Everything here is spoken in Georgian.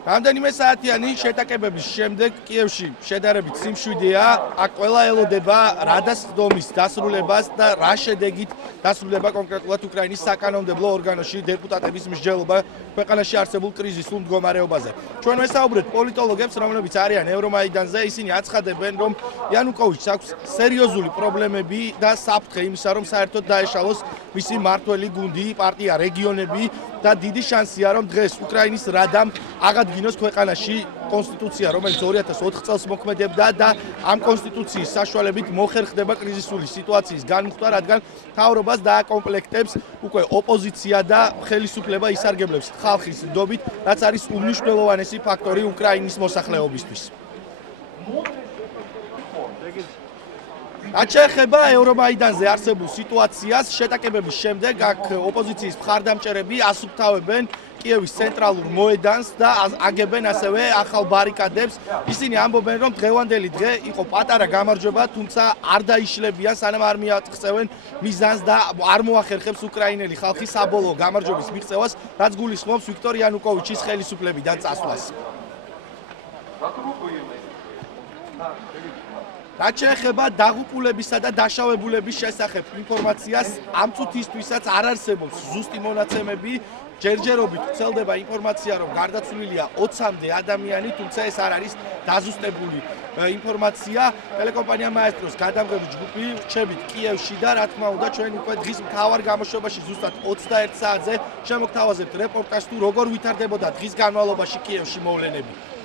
რამდენიმე საათიანი შეტაკებების შემდეგ კიევში შედარებით სიმშვიდეა, აქ ყველა ელოდება რადასხდომის დასრულებას და რა შედეგით დასრულება კონკრეტულად უკრაინის საკანონმდებლო ორგანოში დეპუტატების მსჯელობა ქვეყანაში არსებულ კრიზისულ მდგომარეობაზე. ჩვენ ვესაუბრეთ პოლიტოლოგებს, რომლებიც არიან ევრომაიდანზე, ისინი აცხადებენ, რომ იანუკოვიჩს აქვს სერიოზული პრობლემები და საფრთხე იმისა, რომ საერთოდ დაეშალოს მისი მმართველი გუნდი, პარტია, რეგიონები და დიდი შანსია, რომ დღეს უკრაინის რადამ აღადგინოს ქვეყანაში კონსტიტუცია, რომელიც 2004 წელს მოქმედებდა და ამ კონსტიტუციის საშუალებით მოხერხდება კრიზისული სიტუაციის განმუხტვა, რადგან მთავრობას დააკომპლექტებს უკვე ოპოზიცია და ხელისუფლება ისარგებლებს ხალხის ნდობით, რაც არის უმნიშვნელოვანესი ფაქტორი უკრაინის მოსახლეობისთვის. რაც შეეხება ევრომაიდანზე არსებულ სიტუაციას, შეტაკებების შემდეგ აქ ოპოზიციის მხარდამჭერები ასუფთავებენ კიევის ცენტრალურ მოედანს და აგებენ ასევე ახალ ბარიკადებს. ისინი ამბობენ, რომ დღევანდელი დღე იყო პატარა გამარჯვება, თუმცა არ დაიშლებიან, სანამ არ მიაღწევენ მიზანს და არ მოახერხებს უკრაინელი ხალხი საბოლოო გამარჯვების მიღწევას, რაც გულისხმობს ვიქტორ იანუკოვიჩის ხელისუფლებიდან წასვლას. რაც შეეხება დაღუპულებისა და დაშავებულების შესახებ ინფორმაციას, ამ წუთისთვისაც არ არსებობს ზუსტი მონაცემები. ჯერჯერობით ვრცელდება ინფორმაცია, რომ გარდაცვლილია 20-მდე ადამიანი, თუმცა ეს არ არის დაზუსტებული ინფორმაცია. ტელეკომპანია მაესტროს გადამღები ჯგუფი რჩებით კიევში და რა თქმა უნდა ჩვენ უკვე დღის მთავარ გამოშვებაში ზუსტად 21 საათზე შემოგთავაზებთ რეპორტაჟს თუ როგორ ვითარდებოდა დღის განმავლობაში კიევში მოვლენები.